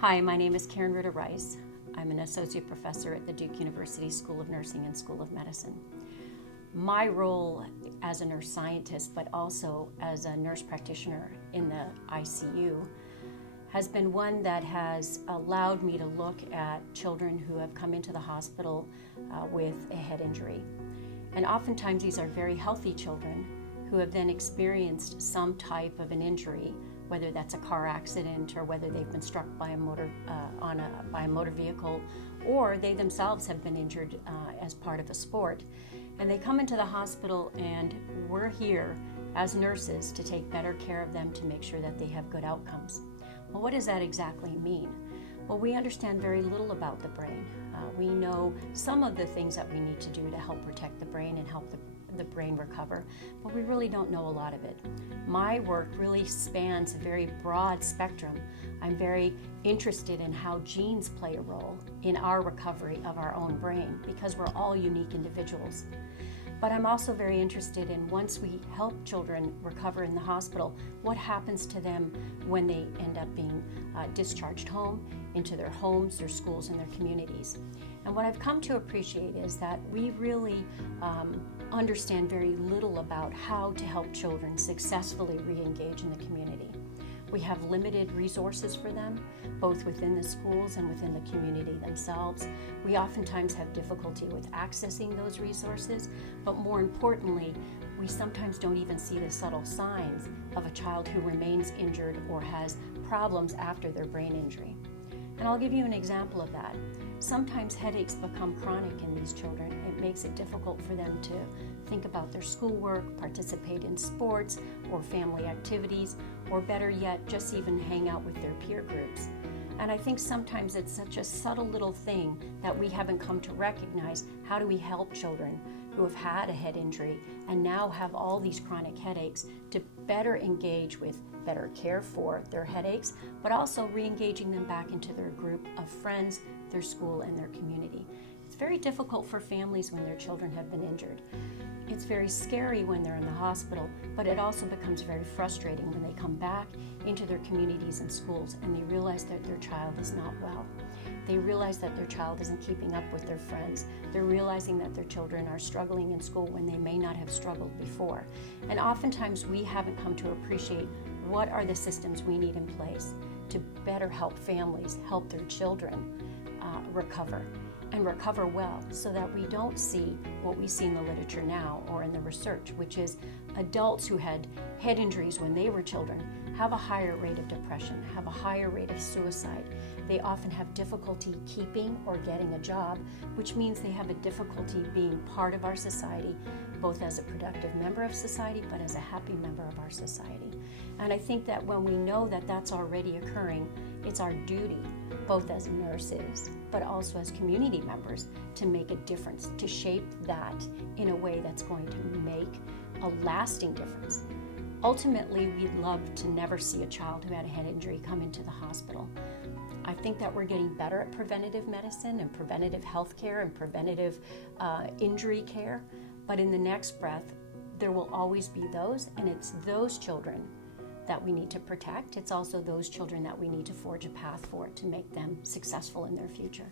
Hi, my name is Karin Reuter-Rice. I'm an associate professor at the Duke University School of Nursing and School of Medicine. My role as a nurse scientist, but also as a nurse practitioner in the ICU, has been one that has allowed me to look at children who have come into the hospital with a head injury. And oftentimes these are very healthy children who have then experienced some type of an injury, whether that's a car accident or whether they've been struck by a motor vehicle, or they themselves have been injured as part of a sport. And they come into the hospital, and we're here as nurses to take better care of them, to make sure that they have good outcomes. Well, what does that exactly mean? Well, we understand very little about the brain. We know some of the things that we need to do to help protect the brain and help the brain recover, but we really don't know a lot of it. My work really spans a very broad spectrum. I'm very interested in how genes play a role in our recovery of our own brain, because we're all unique individuals. But I'm also very interested in, once we help children recover in the hospital, what happens to them when they end up being discharged home, into their homes, their schools, and their communities. And what I've come to appreciate is that we really understand very little about how to help children successfully re-engage in the community. We have limited resources for them, both within the schools and within the community themselves. We oftentimes have difficulty with accessing those resources, but more importantly, we sometimes don't even see the subtle signs of a child who remains injured or has problems after their brain injury. And I'll give you an example of that. Sometimes headaches become chronic in these children. It makes it difficult for them to think about their schoolwork, participate in sports or family activities, or better yet, just even hang out with their peer groups. And I think sometimes it's such a subtle little thing that we haven't come to recognize. How do we help children who have had a head injury and now have all these chronic headaches to better engage with, better care for their headaches, but also re-engaging them back into their group of friends, their school, and their community? It's very difficult for families when their children have been injured. It's very scary when they're in the hospital, but it also becomes very frustrating when they come back into their communities and schools and they realize that their child is not well. They realize that their child isn't keeping up with their friends. They're realizing that their children are struggling in school when they may not have struggled before. And oftentimes we haven't come to appreciate what are the systems we need in place to better help families, help their children recover, and recover well, so that we don't see what we see in the literature now or in the research, which is adults who had head injuries when they were children have a higher rate of depression, have a higher rate of suicide. They often have difficulty keeping or getting a job, which means they have a difficulty being part of our society, both as a productive member of society, but as a happy member of our society. And I think that when we know that that's already occurring, it's our duty, both as nurses, but also as community members, to make a difference, to shape that in a way that's going to make a lasting difference. Ultimately, we'd love to never see a child who had a head injury come into the hospital. I think that we're getting better at preventative medicine and preventative health care and preventative injury care, but in the next breath, there will always be those, and it's those children that we need to protect. It's also those children that we need to forge a path for to make them successful in their future.